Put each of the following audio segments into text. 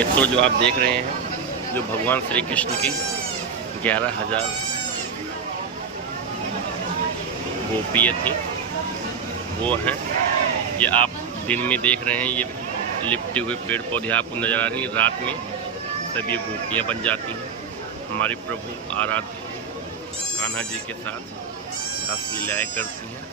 मित्रों, जो आप देख रहे हैं, जो भगवान श्री कृष्ण की 11,000 गोपियाँ थी वो हैं। ये आप दिन में देख रहे हैं, ये लिपटे हुए पेड़ पौधे आपको नज़र आ रही हैं। रात में सब ये गोपियाँ बन जाती हैं। हमारे प्रभु आराध्य कान्हा जी के साथ रास लीलाएँ करती हैं।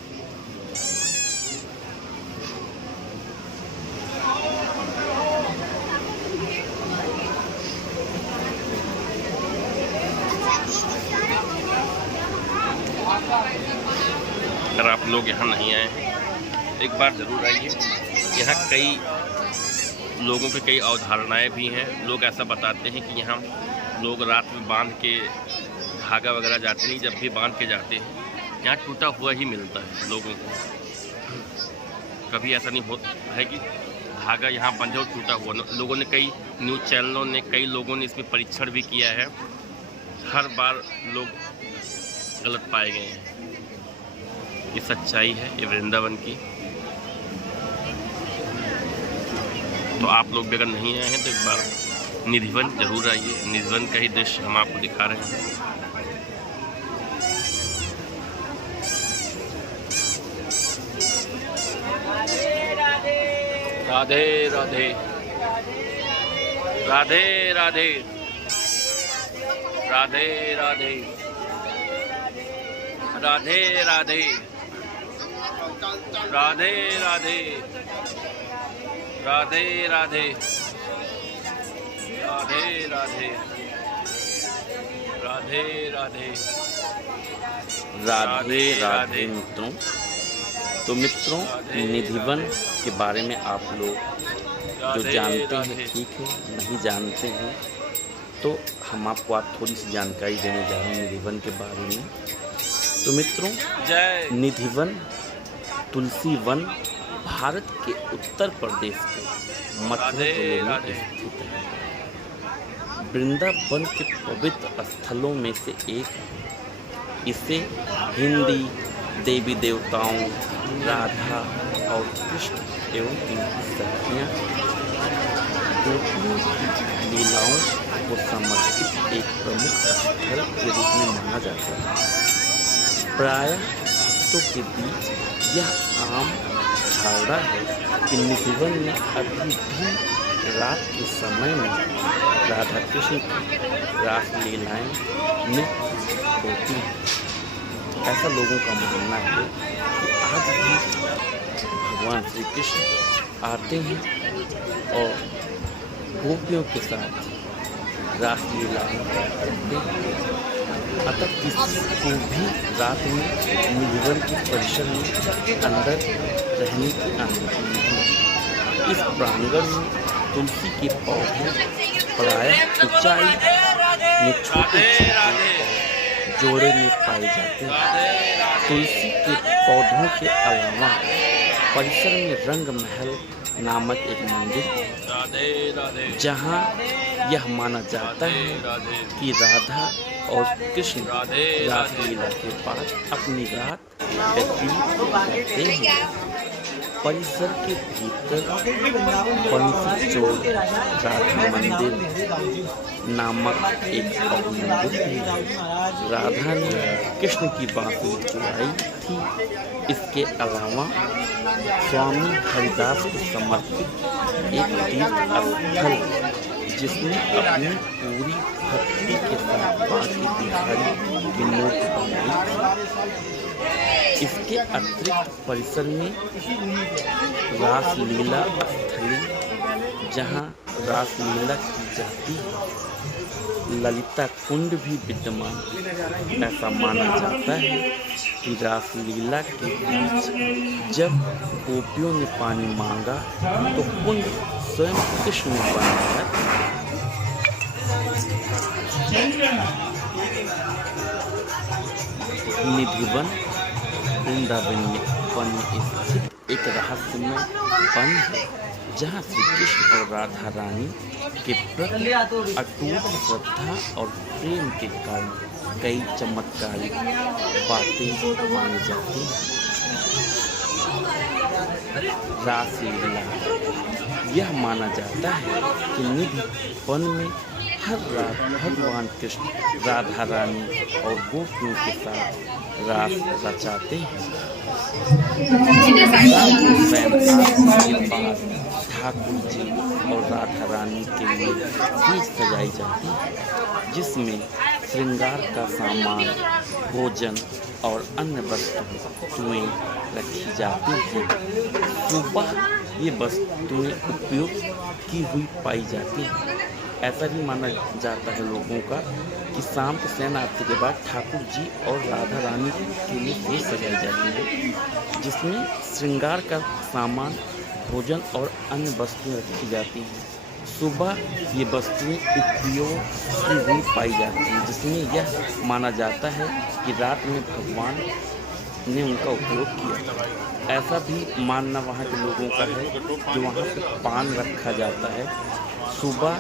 अगर आप लोग यहाँ नहीं आए हैं, एक बार ज़रूर आइए। यहाँ कई लोगों की कई अवधारणाएं भी हैं। लोग ऐसा बताते हैं कि यहाँ लोग रात में बांध के धागा वगैरह जाते नहीं, जब भी बांध के जाते हैं यहाँ टूटा हुआ ही मिलता है लोगों को। कभी ऐसा नहीं होता है कि धागा यहाँ बंधे और टूटा हुआ। लोगों ने, कई न्यूज़ चैनलों ने, कई लोगों ने इसमें परीक्षण भी किया है। हर बार लोग गलत पाए गए हैं। ये सच्चाई है ये वृंदावन की। तो आप लोग भी अगर नहीं आए हैं तो एक बार निधिवन जरूर आइए। निधिवन का ही दृश्य हम आपको दिखा रहे हैं। राधे राधे राधे राधे राधे राधे राधे राधे राधे राधे राधे राधे राधे राधे राधे राधे राधे राधे मित्रों। तो मित्रों, निधिवन के बारे में आप लोग जो जानते हैं ठीक है, नहीं जानते हैं तो हम आपको थोड़ी सी जानकारी देने जा रहे हैं निधिवन के बारे में। तो मित्रों, निधिवन तुलसी वन भारत के उत्तर प्रदेश के मथुरा जिले में स्थित है। वृंदावन के पवित्र स्थलों में से एक है। इसे हिंदी देवी देवताओं राधा और कृष्ण एवं इनकी सखियाँ गोपियों की लीलाओं को समर्पित एक प्रमुख स्थल के रूप में माना जाता है। प्रायः भक्तों के बीच यह आम धारणा है कि निधिवन में अभी भी रात के समय में राधा कृष्ण की रास लीलाएँ नृत्य होती हैं। ऐसा लोगों का मानना है कि आज भी भगवान श्री कृष्ण आते हैं और गोपियों के साथ रास लीलाएँ करते हैं। अतः किसी को भी रात में निधिवन के परिसर में अंदर रहने की अनुमति नहीं। इस प्रांगण में तुलसी के पौधे प्रायः ऊंचाई में छोटे जोड़े में पाए जाते हैं। तुलसी के पौधों के अलावा परिसर में रंग महल नामक एक मंदिर है, जहाँ यह माना जाता है कि राधा और कृष्ण रास लीला के बाद अपनी रात व्यतीत करते हैं। परिसर के भीतर बंसी चोर राधा मंदिर नामक एक और मंदिर है। राधा ने कृष्ण की बांसुरी चुराई थी। इसके अलावा स्वामी हरिदास को समर्पित एक तीर्थ स्थल जिसमें अपनी पूरी भक्ति के साथ बांके बिहारी की मूर्ति बनाई थी। इसके अतिरिक्त परिसर में रास लीला स्थली, जहाँ रास लीला की जाती है, ललिता कुंड भी विद्यमान। ऐसा माना जाता है कि रास लीला के बीच जब गोपियों ने पानी मांगा तो कुंड स्वयं कृष्ण ने बनाया। निधिवन वृंदावन में स्थित एक रहस्यमय वन है, जहाँ श्री कृष्ण और राधा रानी के प्रति अटूट श्रद्धा और प्रेम के कारण कई चमत्कारिक बातें मानी जाती हैं। रास लीला यह माना जाता है कि निधि वन में हर रात भगवान कृष्ण राधा रानी और गोपियों के साथ रास रचाते हैं। के बाद ठाकुर जी और राधा रानी के लिए स्टेज सजाई जाती है, जिसमें श्रृंगार का सामान, भोजन और अन्य वस्तुएं रखी जाती हैं। सुबह ये वस्तुएं उपयोग की हुई पाई जाती हैं। ऐसा भी माना जाता है लोगों का कि शाम को शयन आरती के बाद ठाकुर जी और राधा रानी के लिए स्टेज सजाई जाती है, जिसमें श्रृंगार का सामान, भोजन और अन्य वस्तुएं रखी जाती हैं। सुबह ये वस्तुएं उपयोग की हुई पाई जाती हैं, जिसमें यह माना जाता है कि रात में भगवान ने उनका उपयोग किया। ऐसा भी मानना वहाँ के लोगों का है जो वहाँ पे पान रखा जाता है। सुबह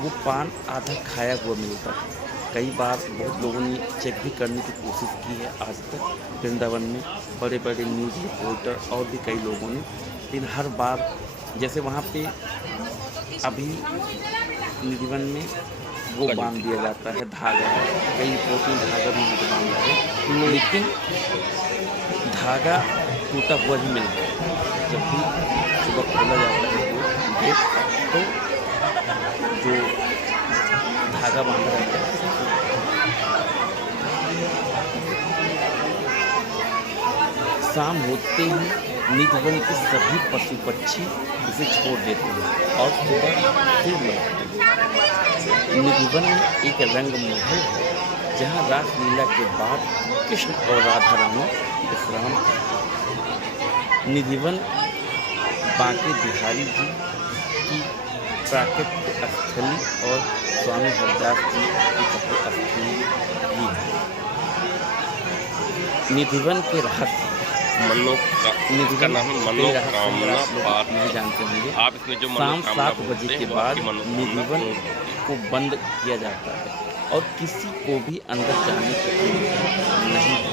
वो पान आधा खाया हुआ मिलता है। कई बार बहुत लोगों ने चेक भी करने की कोशिश की है आज तक वृंदावन में, बड़े बड़े न्यूज़ रिपोर्टर और भी कई लोगों ने। लेकिन हर बार जैसे वहाँ पे अभी निधिवन में वो बांध दिया जाता है धागा, कई 2-3 धागा भी मुझे बांधा है, लेकिन धागा टूटा हुआ ही मिलता है। जब भी सुबह खोला जाता है वो गेट, तो जो धागा बांधा रहता है शाम होते ही निधिवन के सभी पशु पक्षी इसे छोड़ देते हैं और सुबह फिर लौटते हैं। निधिवन में एक रंग महल है जहाँ रासलीला के बाद कृष्ण और राधा रानी विश्राम करते। निधिवन बांके बिहारी जी की प्राकृतिक स्थली और स्वामी हरदास जी की स्थली भी है। निधिवन के रहस्य निधि का नाम है मनोकामना पार्क। नहीं जानते होंगे। आप इसमें जो शाम 7 बजे के बाद निधिवन को बंद किया जाता है और किसी को भी अंदर जाने की अनुमति नहीं है।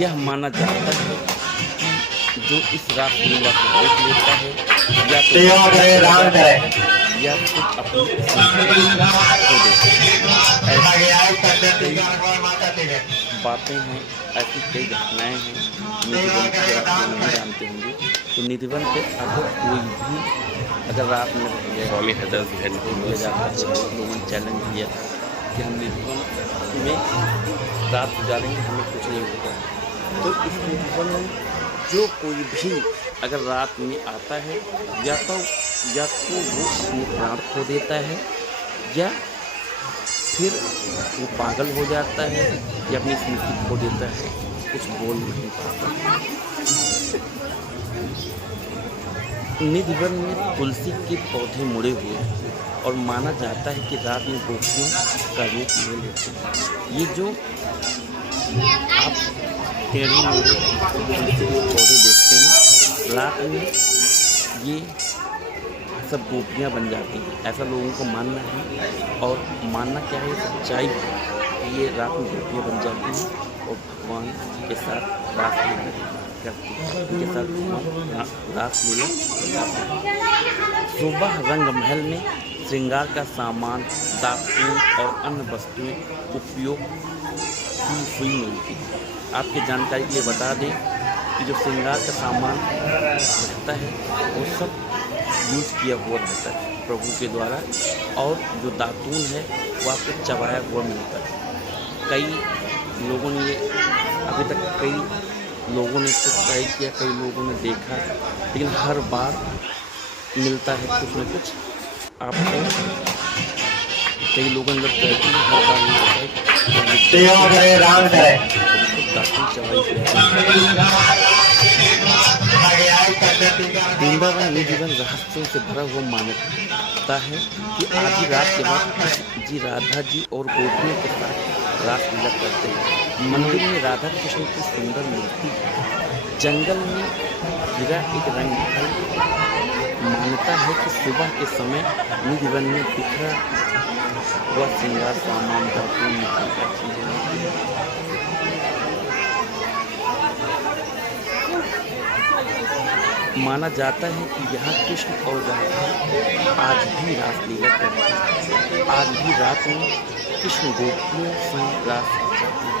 यह माना जाता है कि जो इस रासलीला को देख लेता है या तो या फिर अपनी बातें हैं, ऐसी कई घटनाएं हैं निधिवन की आप नहीं जानते होंगे। तो निधिवन पे अगर कोई भी अगर रात में स्वामी हरदास जी दिया जाता है, लोगों ने चैलेंज दिया था कि हम निधिवन में रात गुजारेंगे, हमें कुछ नहीं होगा। तो इस निधिवन में जो कोई भी अगर रात में आता है या तो वो अपने प्राण खो देता है या फिर वो पागल हो जाता है या अपनी स्मृति खो देता है, कुछ बोल नहीं पाता। निधिवन में तुलसी के पौधे मुड़े हुए हैं और माना जाता है कि रात में गोपियों का रूप ले लेते हैं। ये जो आप टेढ़े मेढ़े तुलसी के पौधे देखते हैं, रात में ये सब गोपियाँ बन जाती हैं, ऐसा लोगों को मानना है। और मानना क्या है, सच्चाई है कि ये रात में गोपियाँ बन जाती हैं और भगवान के साथ रासलीला करती हैं, उनके साथ भगवान रासलीला करते हैं। सुबह रंग महल में श्रृंगार का सामान, दातून और अन्य वस्तुएं उपयोग की हुई मिलती है। आपकी जानकारी के लिए बता दें कि जो श्रृंगार का सामान रहता है वो सब यूज किया हुआ रहता है प्रभु के द्वारा, और जो दातून है वो आपको चबाया हुआ मिलता है। कई लोगों ने अभी तक कई लोगों ने इसको ट्राई किया, कई लोगों ने देखा, लेकिन हर बार मिलता है कुछ न कुछ आपको। कई लोगों ने ट्राई किया, हर बार मिलता है दातून चबाई। वृंदावन निधिवन रहस्यों से भरा हुआ मान्यता है कि आधी रात के बाद कृष्ण जी राधा जी और गोपियों के साथ रासलीला करते हैं। मंदिर में राधा कृष्ण की सुंदर मूर्ति है। जंगल में घिरा एक रंग महल। मान्यता है कि सुबह के समय निधिवन में बिखरा हुआ श्रृंगार सामान, दातून, मिट्टी का चीजें माना जाता है कि यहाँ कृष्ण और राधा आज भी रासलीला करते हैं। आज भी रात में कृष्ण गोपियों संग रास रचाते हैं।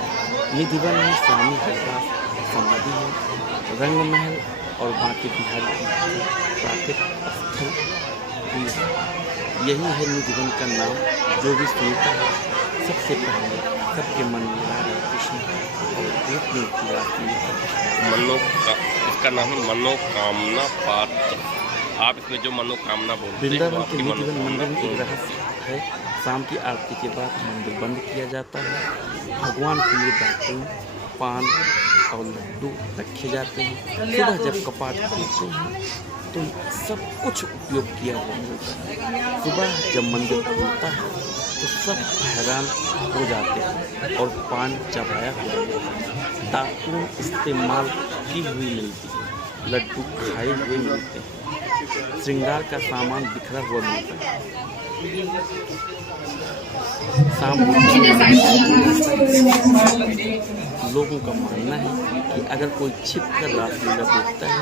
निधिवन में स्वामी हरदास समाधि है। रंगमहल और बांके बिहारी की प्राकृतिक स्थल भी है। यही है निधिवन का नाम। जो भी सुनता है सबसे पहले सबके मन में राधा कृष्ण और गोपियों की रासलीला। इसका नाम है मनोकामना पात्र। आप इसमें जो मनोकामना बोलते हैं वृंदावन के निधिवन मंदिर में एक रहस्य है। शाम की आरती के बाद मंदिर बंद किया जाता है। भगवान के लिए दातुन, पान और लड्डू रखे जाते हैं। सुबह जब कपाट खुलते हैं तो सब कुछ उपयोग किया हुआ मिलता है। सुबह जब मंदिर खुलता है तो सब हैरान हो जाते हैं और पान चबाया हुआ मिलता है। दातुन इस्तेमाल की हुई मिलती है। लड्डू खाए हुए मिलते हैं। श्रृंगार का सामान बिखरा हुआ मिलता है। शाम लोगों का मानना है कि अगर कोई छिप कर रासलीला देखता है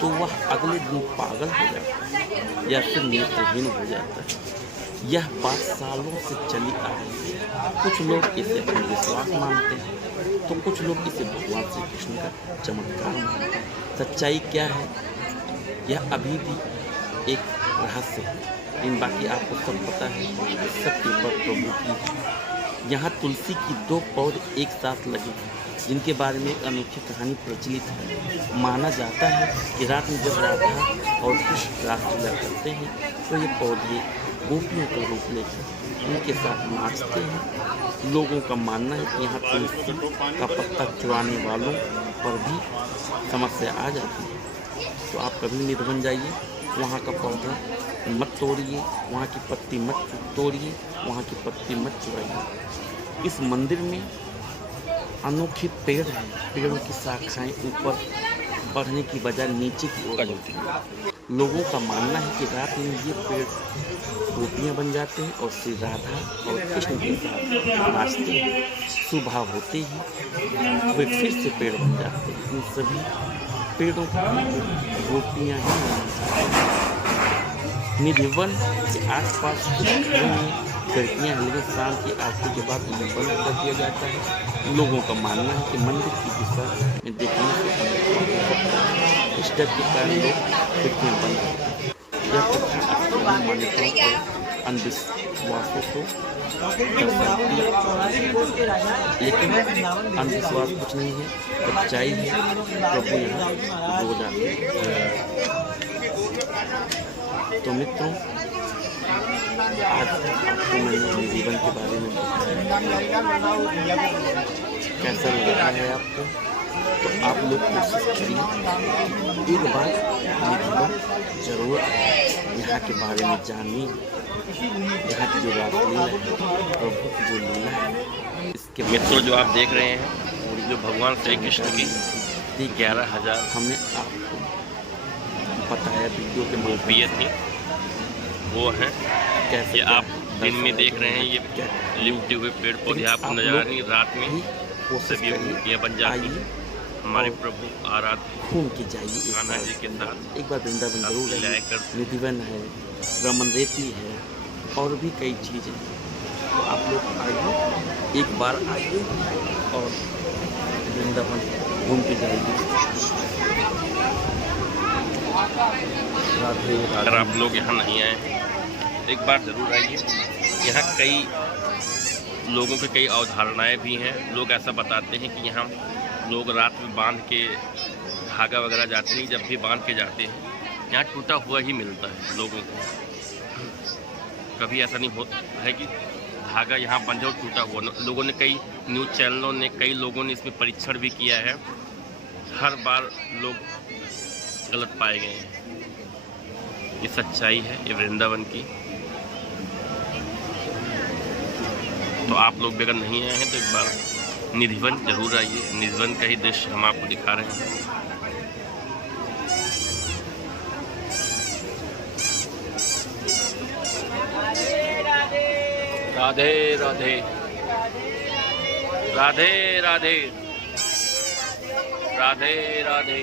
तो वह अगले दिन पागल हो जाता है या फिर नेत्रहीन हो जाता है। यह बात सालों से चली आ रही है। कुछ लोग इसे अंधविश्वास मानते हैं तो कुछ लोग इसे भगवान श्री कृष्ण का चमत्कार मानते हैं। सच्चाई क्या है यह अभी भी एक रहस्य है, लेकिन बाकी आपको सब पता है। सब पर प्रभु की। यहाँ तुलसी की 2 पौधे एक साथ लगे हैं जिनके बारे में एक अनोखी कहानी प्रचलित है। माना जाता है कि रात में जब राधा और कृष्ण रासलीला करते हैं तो ये पौधे गोपियों का रूप लेकर उनके साथ नाचते हैं। लोगों का मानना है कि यहाँ तुलसी का पत्ता चुराने वालों पर भी समस्या आ जाती है। तो आप कभी निधिवन जाइए, वहाँ का पौधा मत तोड़िए, वहाँ की पत्ती मत तोड़िए, वहाँ की पत्ती मत चुराइए। इस मंदिर में अनोखे पेड़ हैं। पेड़ों की शाखाएं ऊपर बढ़ने की बजाय नीचे की ओर होती हैं। लोगों का मानना है कि रात में ये पेड़ गोपियाँ बन जाते हैं और श्री राधा और कृष्ण के साथ नाचते हैं। सुबह होते ही वे फिर से पेड़ बन जाते हैं। इन सभी पेड़ों की गोपियाँ ही हैं। निधिवन के आसपास कुछ घरों में खिड़कियाँ हैं, लेकिन शाम की आरती के बाद उन्हें बंद कर दिया जाता है। लोगों का मानना है कि मंदिर की दिशा में देखने से इस डर के कारण लोग खिड़कियाँ बंद करते हैं। यह प्रथा स्थानीय मान्यताओं और अंधविश्वासों को दर्शाती है, लेकिन अंधविश्वास कुछ नहीं है, सच्चाई है। प्रभु यहाँ रोज आते हैं। तो मित्रों, आज आपको मैंने निधिवन के बारे में बताया। कैसा लगा है आपको? तो आप लोग कोशिश करिए एक बार निधिवन जरूर यहाँ के बारे में जानिए। यहाँ की जो रासलीला है, प्रभु की जो लीला है, इसके मित्रों जो आप देख रहे हैं जो भगवान श्री कृष्ण की 11,000 हमने आपको बताया वीडियो के गोपियाँ थी, वो हैं। कैसे ये आप दिन में देख रहे हैं, ये लिपटे हुए पेड़ पौधे आपको नजर आ रही है। रात में सभी गोपियाँ बन जाती हैं हमारे प्रभु आराध्य घूम के जाइए कान्हा जी के साथ। एक बार वृंदावन जरूर आइए। निधिवन है, रमन रेती है और भी कई चीज़ें। तो आप लोग आइए, एक बार आइए और वृंदावन घूम के जाइए। अगर आप लोग यहाँ नहीं आए एक बार ज़रूर आइए। यहाँ कई लोगों की कई अवधारणाएं भी हैं। लोग ऐसा बताते हैं कि यहाँ लोग रात में बांध के धागा वगैरह जाते हैं। जब भी बांध के जाते हैं यहाँ टूटा हुआ ही मिलता है लोगों को। कभी ऐसा नहीं होता है कि धागा यहाँ बंधे और टूटा हुआ। लोगों ने कई न्यूज़ चैनलों ने, कई लोगों ने इसमें परीक्षण भी किया है। हर बार लोग गलत पाए गए हैं। ये सच्चाई है, ये वृंदावन की। तो आप लोग भी अगर नहीं आए हैं तो एक बार निधिवन जरूर आइए। निधिवन का ही दृश्य हम आपको दिखा रहे हैं। राधे राधे राधे राधे राधे राधे।